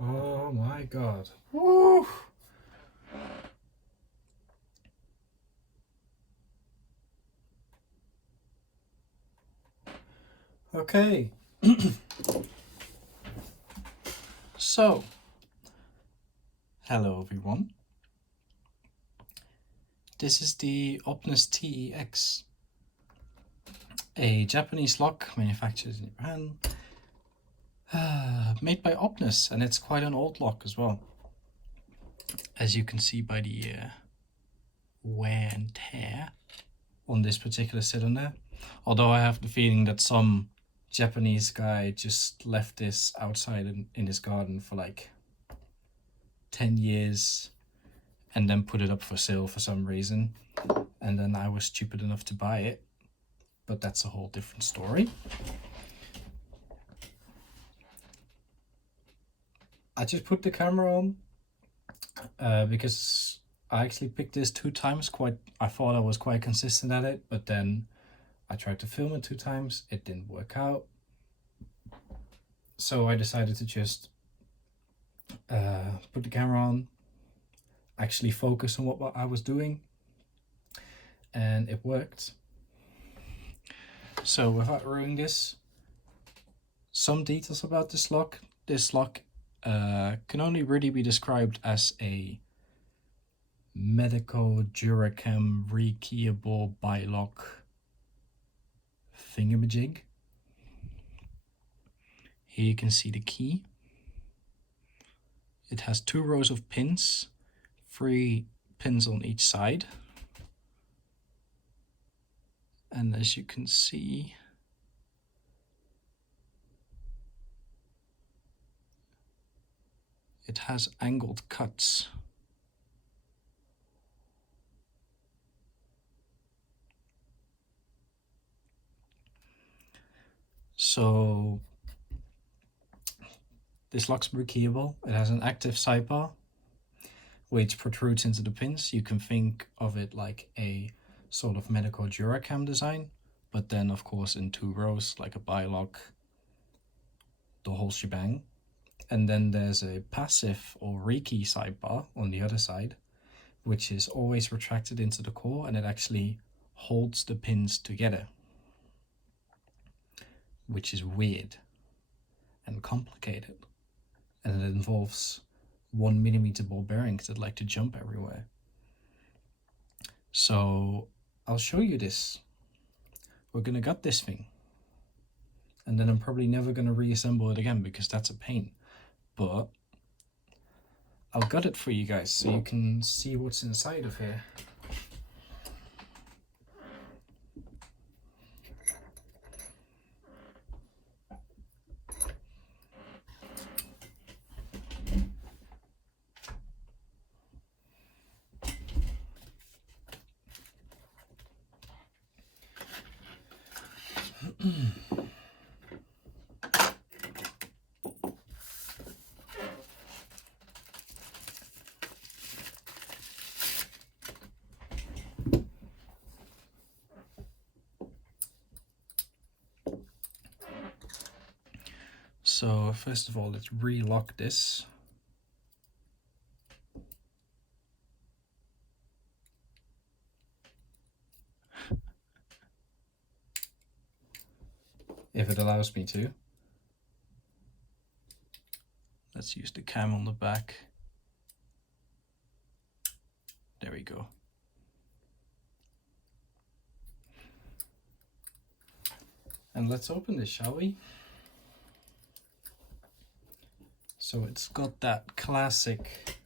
Oh my god. Woo! Okay. So, hello everyone. This is the Opnus TEX, a Japanese lock manufactured in Japan, made by Opnus, and it's quite an old lock as well. As you can see by the wear and tear on this particular cylinder. Although I have the feeling that some Japanese guy just left this outside in his garden for like 10 years and then put it up for sale for some reason. And then I was stupid enough to buy it. But that's a whole different story. I just put the camera on because I actually picked this 2 times. I thought I was quite consistent at it, but then I tried to film it 2 times. It didn't work out. So I decided to just put the camera on, actually focus on what I was doing, and it worked. So without ruining this, some details about this lock. This lock can only really be described as a medical Duracam rekeyable bi-lock thingamajig. Here you can see the key. It has 2 rows of pins, 3 pins on each side. And as you can see, it has angled cuts. So this lock's rekeyable. It has an active sidebar which protrudes into the pins. You can think of it like a sort of medical Duracam design, but then of course in 2 rows like a bi-lock, the whole shebang. And then there's a passive or rekey sidebar on the other side, which is always retracted into the core, and it actually holds the pins together, which is weird and complicated. And it involves 1mm ball bearings that like to jump everywhere. So I'll show you this. We're gonna gut this thing, and then I'm probably never gonna reassemble it again because that's a pain. But I'll gut it for you guys so you can see what's inside of here. So first of all, let's re-lock this. If it allows me to. Let's use the cam on the back. There we go. And let's open this, shall we? So it's got that classic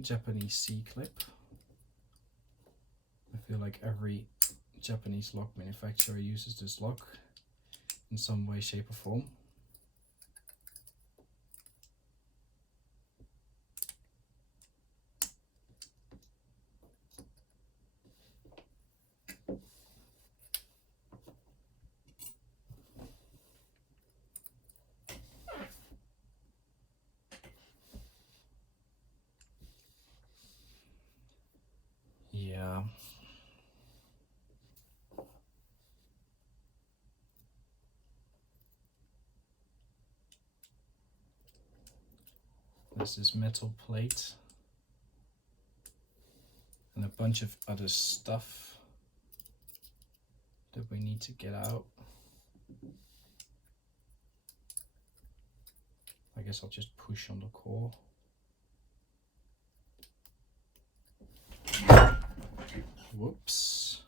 Japanese C-clip. I feel like every Japanese lock manufacturer uses this lock in some way, shape or form. Yeah. There's this metal plate and a bunch of other stuff that we need to get out. I guess I'll just push on the core. Whoops.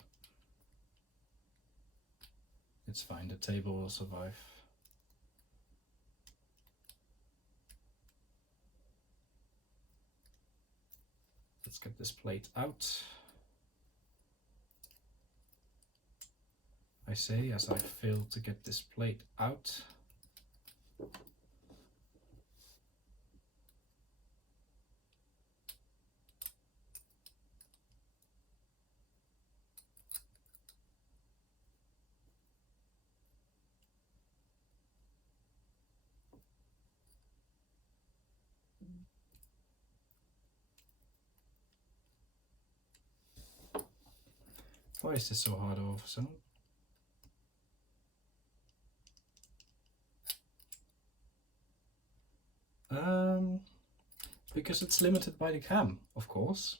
It's fine, the table will survive. Let's get this plate out. I say as I fail to get this plate out. Why is this so hard all of a sudden? Because it's limited by the cam, of course.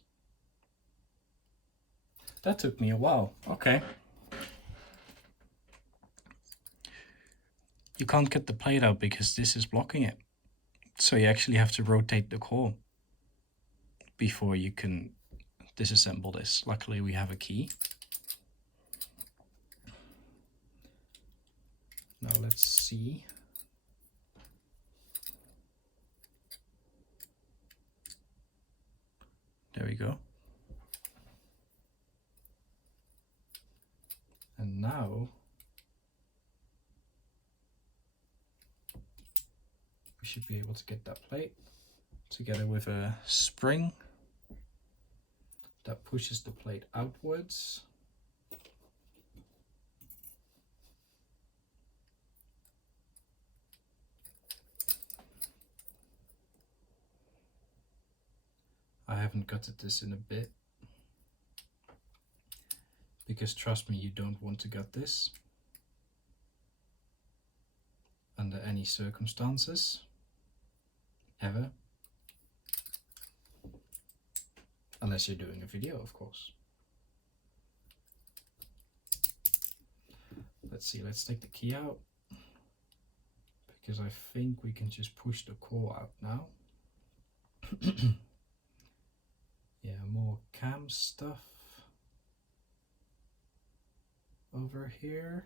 That took me a while. Okay. You can't get the plate out because this is blocking it. So you actually have to rotate the core before you can disassemble this. Luckily we have a key. Now let's see. There we go. And now we should be able to get that plate together with a spring that pushes the plate outwards. I haven't gutted this in a bit, because trust me, you don't want to gut this under any circumstances, ever. Unless you're doing a video, of course. Let's see, let's take the key out, because I think we can just push the core out now. Yeah, more cam stuff over here.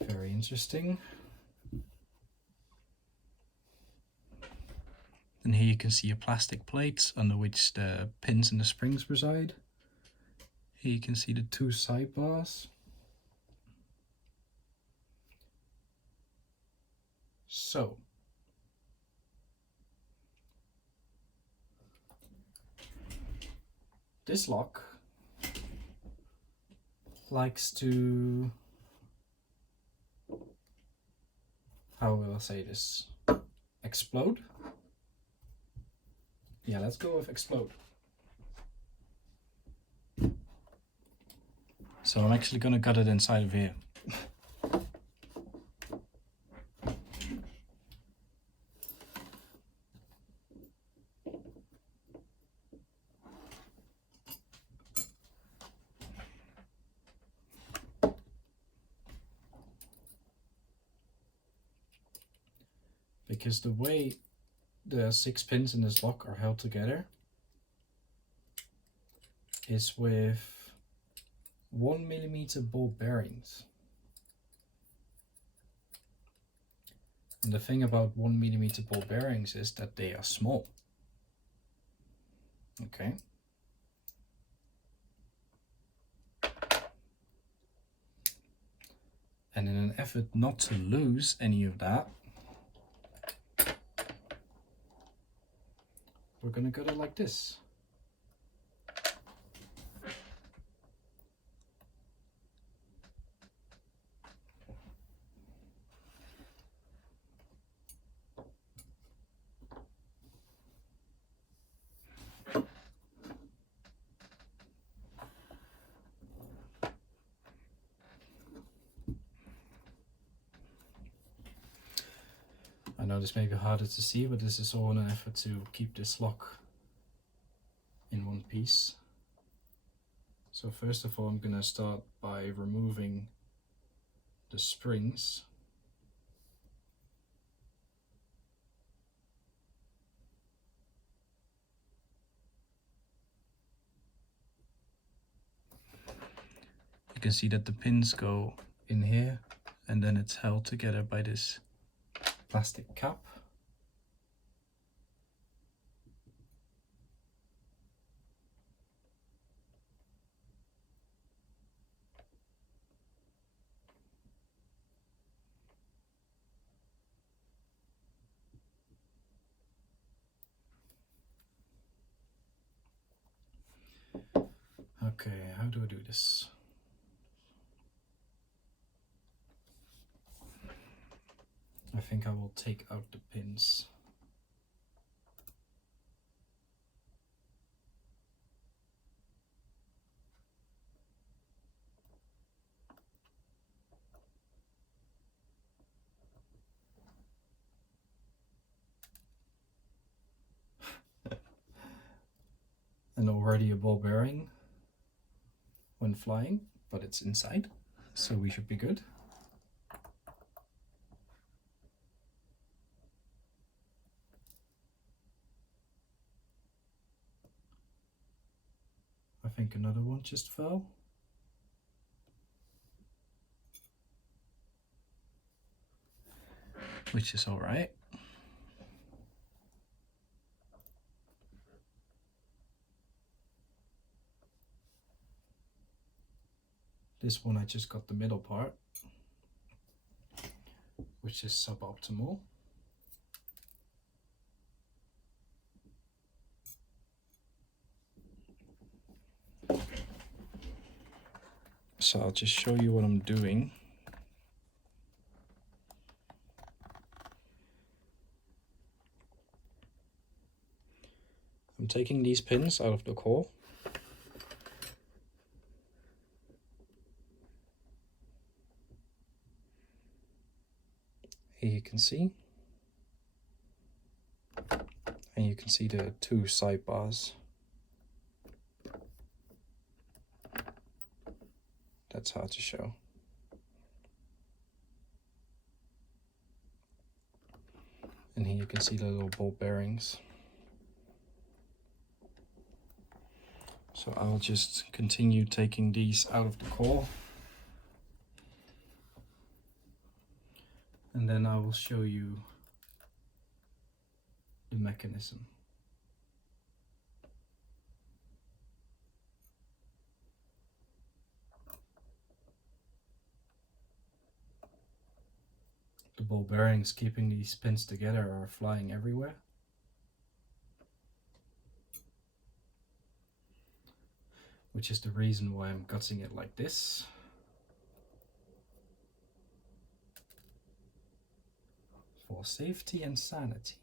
Very interesting. And here you can see a plastic plate under which the pins and the springs reside. Here you can see the two sidebars. So, this lock likes to, how will I say this, explode? Yeah, let's go with explode. So I'm actually gonna gut it inside of here. Because the way the 6 pins in this lock are held together is with 1mm ball bearings. And the thing about 1mm ball bearings is that they are small. Okay. And in an effort not to lose any of that, we're gonna gut it like this. I know this may be harder to see, but this is all in an effort to keep this lock in one piece. So first of all, I'm gonna start by removing the springs. You can see that the pins go in here, and then it's held together by this plastic cap. Okay, how do I do this? I think I will take out the pins. And already a ball bearing when flying, but it's inside, so we should be good. I think another one just fell. Which is all right. This one I just got the middle part, which is suboptimal. So I'll just show you what I'm doing. I'm taking these pins out of the core. Here you can see. And you can see the two sidebars. That's hard to show. And here you can see the little ball bearings. So I'll just continue taking these out of the core. And then I will show you the mechanism. The ball bearings keeping these pins together are flying everywhere. Which is the reason why I'm gutting it like this. For safety and sanity.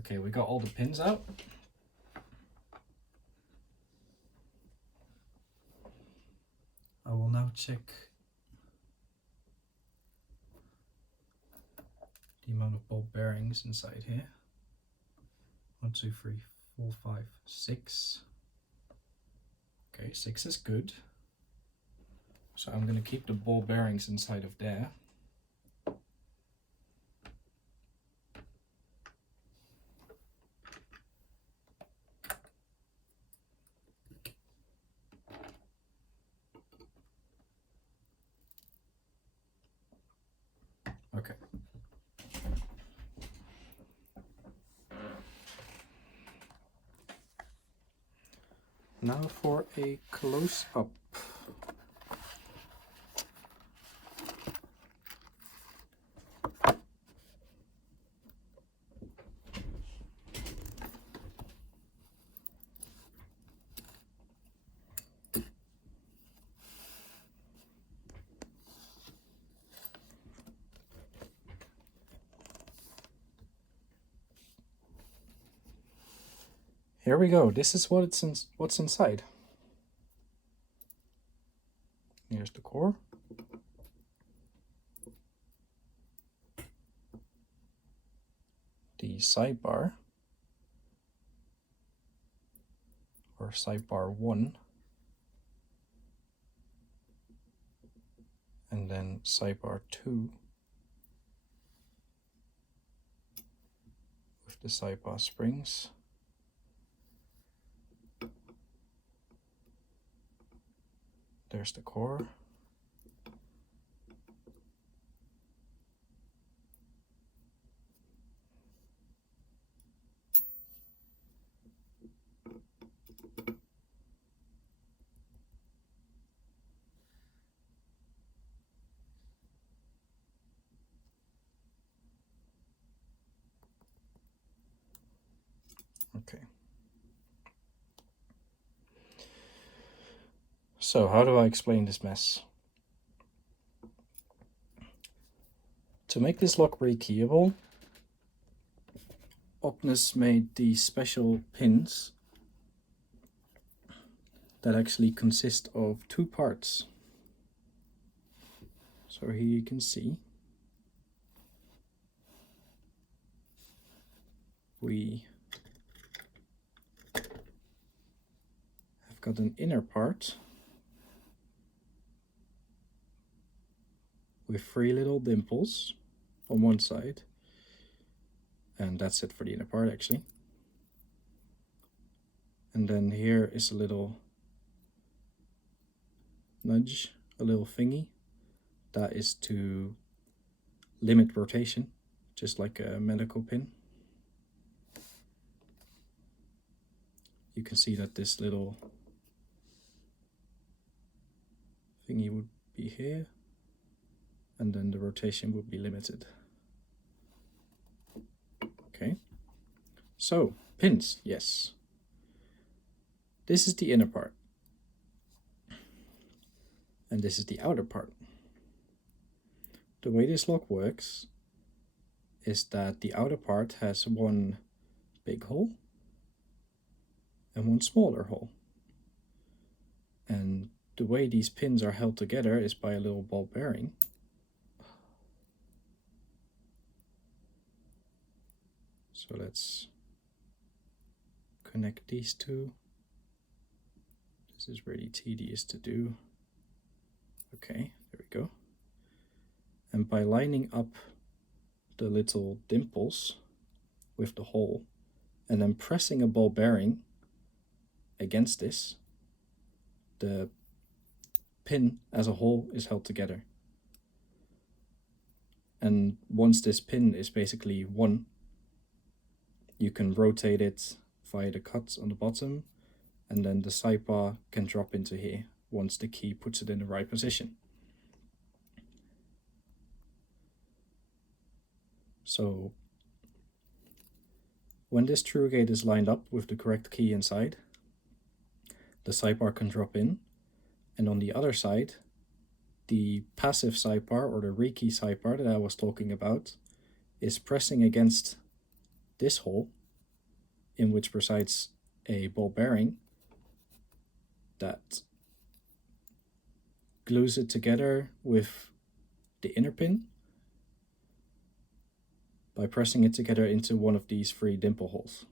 Okay, we got all the pins out. I will now check the amount of ball bearings inside here. 1, 2, 3, 4, 5, 6. Okay, 6 is good. So I'm going to keep the ball bearings inside of there. Okay. Now for a close-up. Here we go. This is what's inside. Here's the core. sidebar, or sidebar 1, and then sidebar 2 with the sidebar springs. There's the core. Okay. So how do I explain this mess? To make this lock rekeyable, Opnus made these special pins that actually consist of two parts. So here you can see we have got an inner part with 3 little dimples on one side, and that's it for the inner part actually. And then here is a little nudge, a little thingy, that is to limit rotation, just like a medical pin. You can see that this little thingy would be here, and then the rotation would be limited. Okay, so pins, yes. This is the inner part, and this is the outer part. The way this lock works is that the outer part has one big hole and one smaller hole. And the way these pins are held together is by a little ball bearing. So let's connect these two. This is really tedious to do. Okay, there we go. And by lining up the little dimples with the hole and then pressing a ball bearing against this, the pin as a whole is held together. And once this pin is basically one, you can rotate it via the cuts on the bottom, and then the sidebar can drop into here once the key puts it in the right position. So when this true gate is lined up with the correct key inside, the sidebar can drop in, and on the other side, the passive sidebar, or the rekey sidebar that I was talking about, is pressing against this hole, in which resides a ball bearing that glues it together with the inner pin by pressing it together into one of these 3 dimple holes.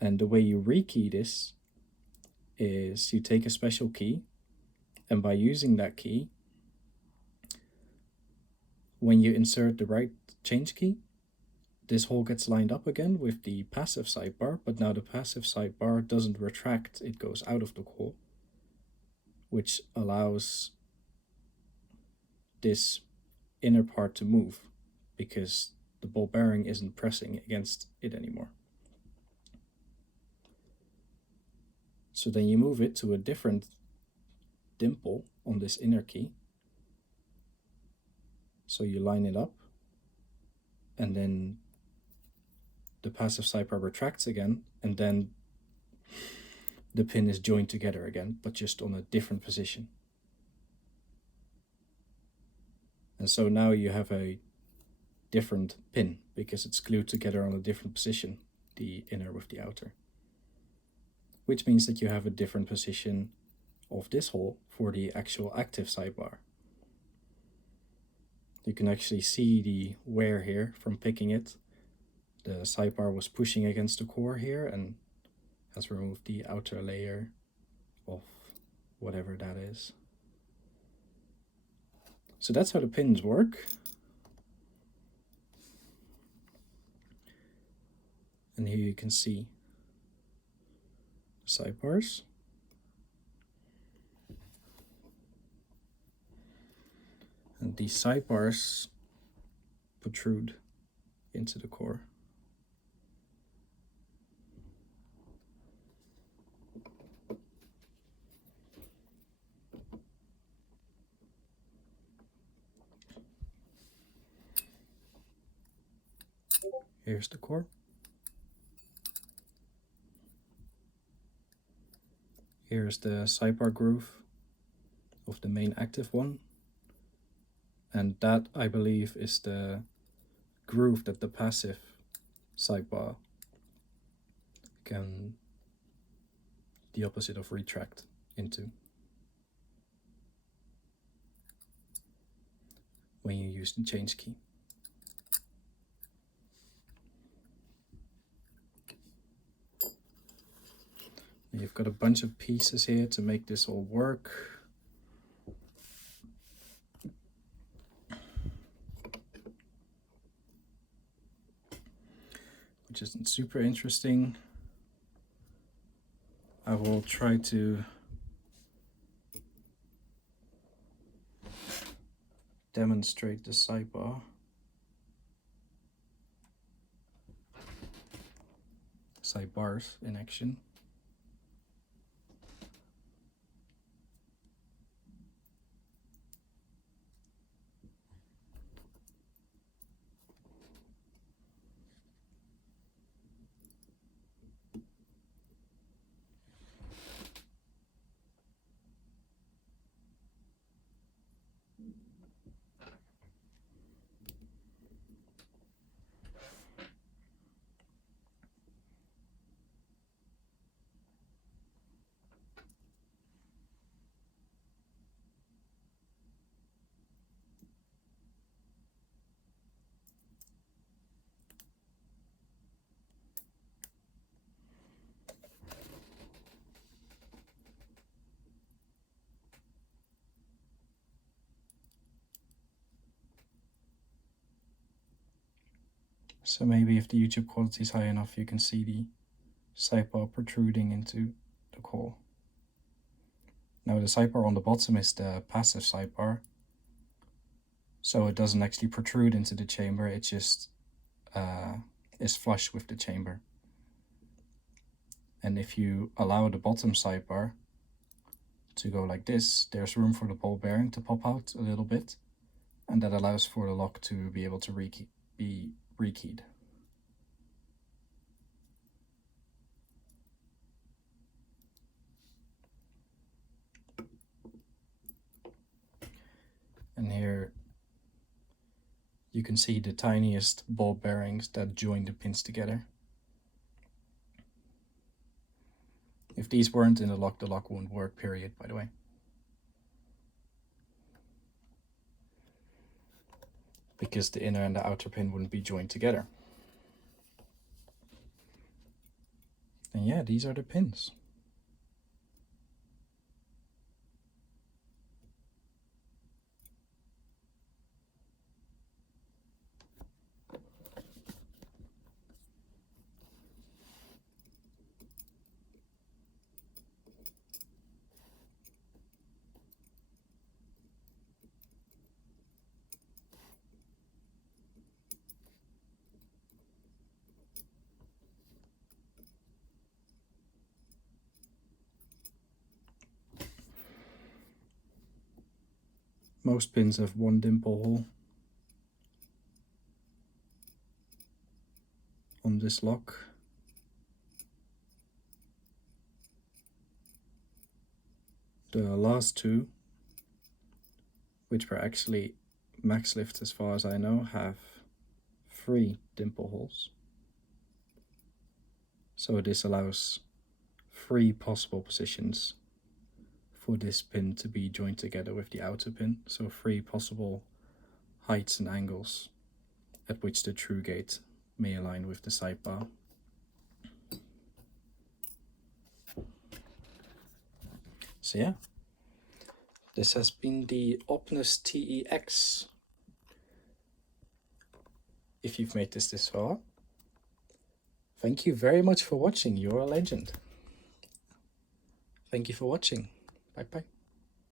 And the way you rekey this is you take a special key, and by using that key, when you insert the right change key, this hole gets lined up again with the passive sidebar, but now the passive sidebar doesn't retract, it goes out of the hole, which allows this inner part to move because the ball bearing isn't pressing against it anymore. So then you move it to a different dimple on this inner key. So you line it up, and then the passive sidebar retracts again, and then the pin is joined together again, but just on a different position. And so now you have a different pin because it's glued together on a different position, the inner with the outer. Which means that you have a different position of this hole for the actual active sidebar. You can actually see the wear here from picking it, the sidebar was pushing against the core here and has removed the outer layer of whatever that is. So that's how the pins work. And here you can see the sidebars. And these sidebars protrude into the core. Here's the core. Here's the sidebar groove of the main active one. And that, I believe, is the groove that the passive sidebar can, the opposite of retract, into when you use the change key. You've got a bunch of pieces here to make this all work. Which isn't super interesting. I will try to demonstrate the sidebars in action. So maybe if the YouTube quality is high enough, you can see the sidebar protruding into the core. Now the sidebar on the bottom is the passive sidebar, so it doesn't actually protrude into the chamber, it just is flush with the chamber. And if you allow the bottom sidebar to go like this, there's room for the ball bearing to pop out a little bit, and that allows for the lock to be able to be rekeyed. And here you can see the tiniest ball bearings that join the pins together. If these weren't in the lock wouldn't work, period, by the way. Because the inner and the outer pin wouldn't be joined together. And yeah, these are the pins. Most pins have one dimple hole on this lock. The last two, which were actually max lift as far as I know, have 3 dimple holes. So this allows 3 possible positions for this pin to be joined together with the outer pin. So 3 possible heights and angles at which the true gate may align with the sidebar. So yeah, this has been the Opnus TEX. If you've made this far, thank you very much for watching. You're a legend. Thank you for watching. Bye bye.